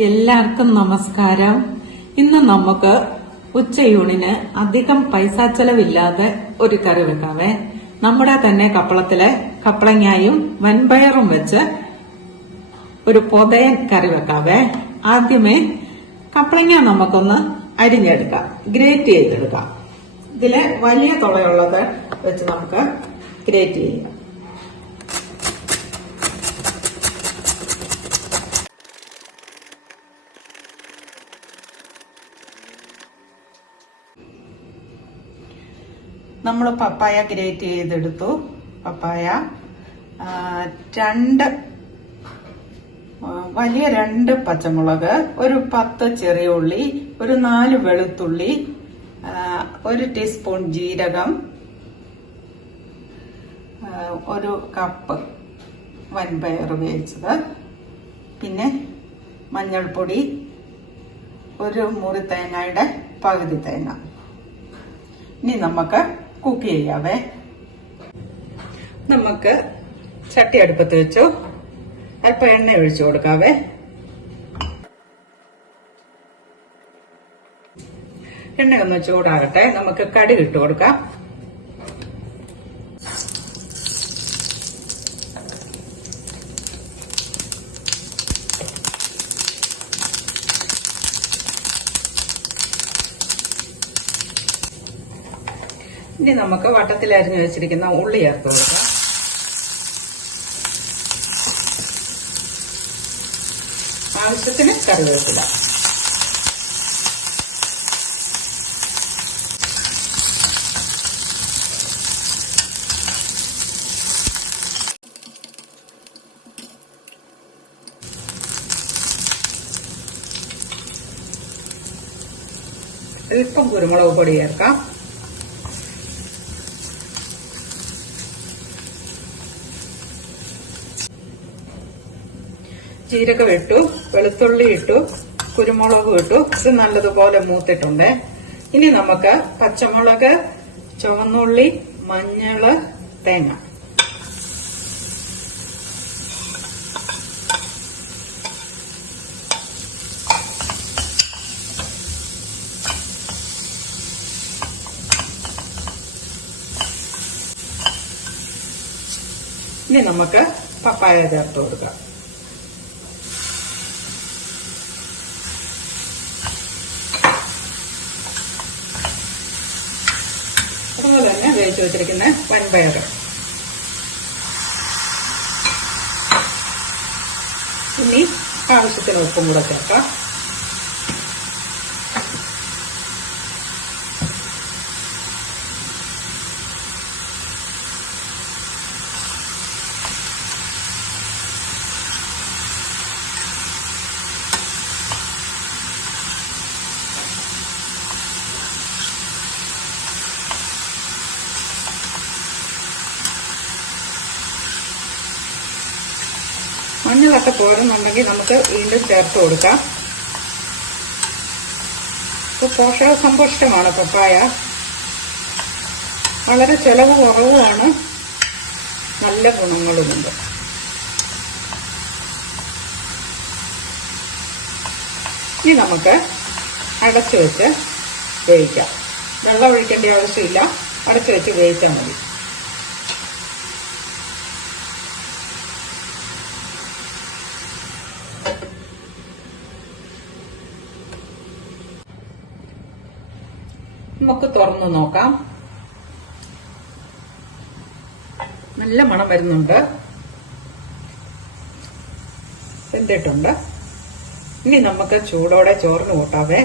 എല്ലാവർക്കും നമസ്കാരം. ഇന്ന് നമുക്ക് ഉച്ചയൂണിന് അധികം പൈസ ചെലവില്ലാതെ ഒരു കറി വെക്കാവേ. നമ്മുടെ തന്നെ കപ്പളത്തിലെ കപ്പളങ്ങായും വൻപയറും വെച്ച് ഒരു പൊതയൻ കറി വെക്കാവേ. ആദ്യമേ കപ്പളങ്ങ നമുക്കൊന്ന് അരിഞ്ഞെടുക്കാം, ഗ്രേറ്റ് ചെയ്തെടുക്കാം. ഇതിലെ വലിയ തുളയുള്ളത് വെച്ച് നമുക്ക് ഗ്രേറ്റ് ചെയ്യാം. നമ്മൾ പപ്പായ ഗ്രേറ്റ് ചെയ്തെടുത്തു. പപ്പായ വലിയ 2 പച്ചമുളക്, ഒരു 10 ചെറിയ ഉള്ളി, ഒരു 4 വെളുത്തുള്ളി, 1 ടീസ്പൂൺ ജീരകം, 1 കപ്പ് വൻപയർ വേവിച്ചത്, പിന്നെ മഞ്ഞൾപ്പൊടി, 1 മുറി തേങ്ങയുടെ പകുതി തേങ്ങ. ഇനി നമുക്ക് കുക്ക് ചെയ്യാവേ. നമുക്ക് ചട്ടി അടുപ്പത്ത് വെച്ചു അല്പം എണ്ണ ഒഴിച്ചു കൊടുക്കാവേ. എണ്ണ ഒന്ന് ചൂടാകട്ടെ, നമുക്ക് കടുക് ഇട്ട് കൊടുക്കാം. ഇനി നമുക്ക് വട്ടത്തിൽ അരിഞ്ഞു വെച്ചിരിക്കുന്ന ഉള്ളി ചേർത്ത് കൊടുക്കാം. ആവശ്യത്തിന് കറിവേപ്പില. അല്പം കുരുമുളക് പൊടി ചേർക്കാം. ജീരകം ഇട്ടു, വെളുത്തുള്ളി ഇട്ടു, കുരുമുളക് ഇട്ടു. ഇത് നല്ലതുപോലെ മൂത്തിട്ടുണ്ട്. ഇനി നമുക്ക് പച്ചമുളക്, ചുവന്നുള്ളി, മഞ്ഞള്, തേങ്ങ. ഇനി നമുക്ക് പപ്പായ ചേർത്ത് കൊടുക്കാം. അതുപോലെ തന്നെ വേവിച്ച് വെച്ചിരിക്കുന്ന വൻപയർ. ഇനി ആവശ്യത്തിന് ഉപ്പും കൂടെ ചേർക്കാം. മഞ്ഞളൊക്കെ പോരുന്നുണ്ടെങ്കിൽ നമുക്ക് വീണ്ടും ചേർത്ത് കൊടുക്കാം. പോഷക സമ്പുഷ്ടമാണ് പപ്പായ. വളരെ ചെലവ് കുറവുമാണ്, നല്ല ഗുണങ്ങളുമുണ്ട്. ഇനി നമുക്ക് അടച്ചു വെച്ച് വേവിക്കാം. വെള്ളം ഒഴിക്കേണ്ട ആവശ്യമില്ല, അടച്ചു വെച്ച് വേവിച്ചാൽ മതി. നമുക്ക് തുറന്നു നോക്കാം. നല്ല മണം വരുന്നുണ്ട്, വെന്തിട്ടുണ്ട്. ഇനി നമുക്ക് ചൂടോടെ ചോറിന് കൂട്ടാവേ.